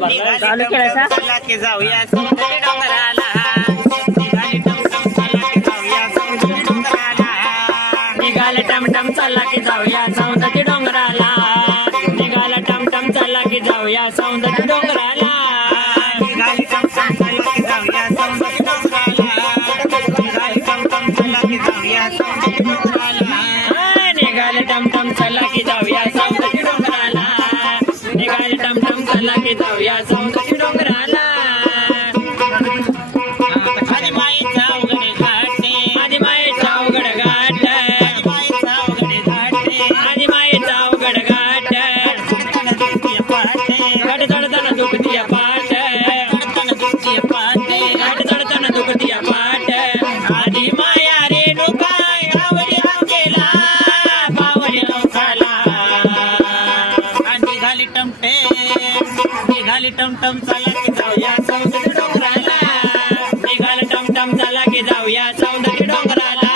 चालू केलायचा चला की जाऊया सौंदर्य डोंगराला निघाली टमटम चला की जाऊया सौंदर्य डोंगराला निघाला टमटम चला की जाऊया सौंदर्य डोंगराला निघाला टमटम चला की जाऊया सौंदर्य डोंगराला निघाली टमटम चला की जाऊया सौंदर्य डोंगराला निघाली टमटम चला की जाऊया सौंदर्य डोंगराला निघाले टमटम चला की जाऊया सौंदर्य डोंगराला निघाले टमटम चला की जाऊया सौंदर्य डोंगराला आधी माईचा अवघडे घाटे आधी मायेचा अवघड घाट आधी माईचा अवघडे घाटे आधी मायेचा अवघड घाट चढताना दुखतीय पाटे घाट चढताना दुखतीय पाठ चढताना दुखतीय पाटे घाट चढताना दुखतीय पाठ आधी माया रेणुका यावरी हाकेला पावली नवसाला निघाली टमटे निघाली टमटम चला की जाऊया सौंदर्य डोंगराला निघाल टमटम चला की जाऊया सौंदर्य डोंगराला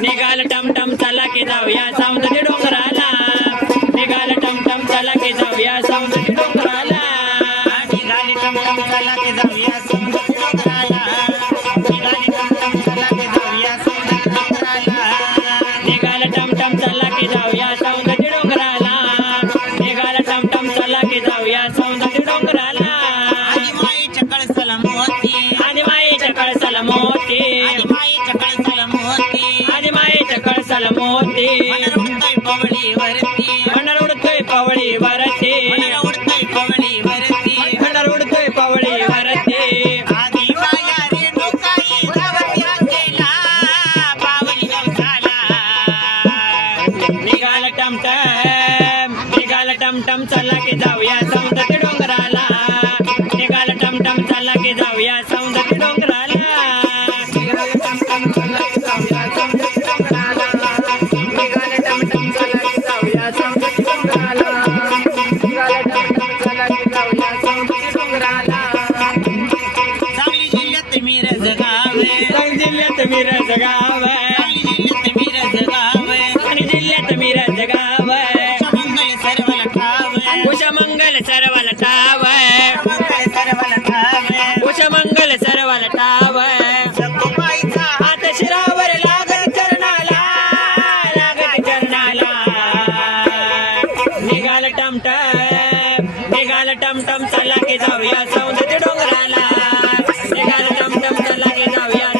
निघाल टमटम चला की जाऊया सौंदर्य डोंगराला निघाल टमटम चला की जाऊया सौंदर्य डोंगराला निघाली टमटम चला की जाऊया सौंदर्य डोंगराला निघाली टमटम चला की जाऊया सौंदर्य डोंगराला निघाल टमटम चला की जाऊया सौंदर्य डोंगराला निघाल टमटम चला की जाऊया सौंदर्य डोंगराला आधी माईच्या कळसाला मोती आधी मायेच्या कळसाला मोती आधी माईच्या कळसाला मोती आधी मायेच्या कळसाला मोती मला उडतोय पवळी वरती म्हणणार उडतोय पवळी वरते मला उडतोय पवळी वरती म्हणणार उडतोय पवळी वरते आधी माया रेणुकाई धावती हाकेला पावली नवसाला निघाल टमटम चला की जाऊया सौंदर्य डोंगराला निघाल टमटम चला की जाऊया सौंदर्य डोंगराला निघाल टमटम चला की जाऊया सौंदर्य डोंगराला निघाल टमटम चला की जाऊया सौंदर्य डोंगराला निघाल टमटम चला की जाऊया सौंदर्य डोंगराला सांगली जिल्ह्यात मिरज गाव आहे. सांगली जिल्ह्यात मिरज गाव सांगली जिल्ह्यात मिरज गाव आहे. सांगली जिल्ह्यात मिरज गाव मंगल सर्वला ठाव आहे. उषा मंगल सर्वाला ठाव मंगल सर्वला ठाव आहे. उषा मंगल सर्वाला ठाव सखुबाईचा हात शिरावर लागत चरणाला लागत चरणाला निघाल टमटम चला की जाऊया सौंदर्य डोंगराला निघाल टमटम चला की जाऊया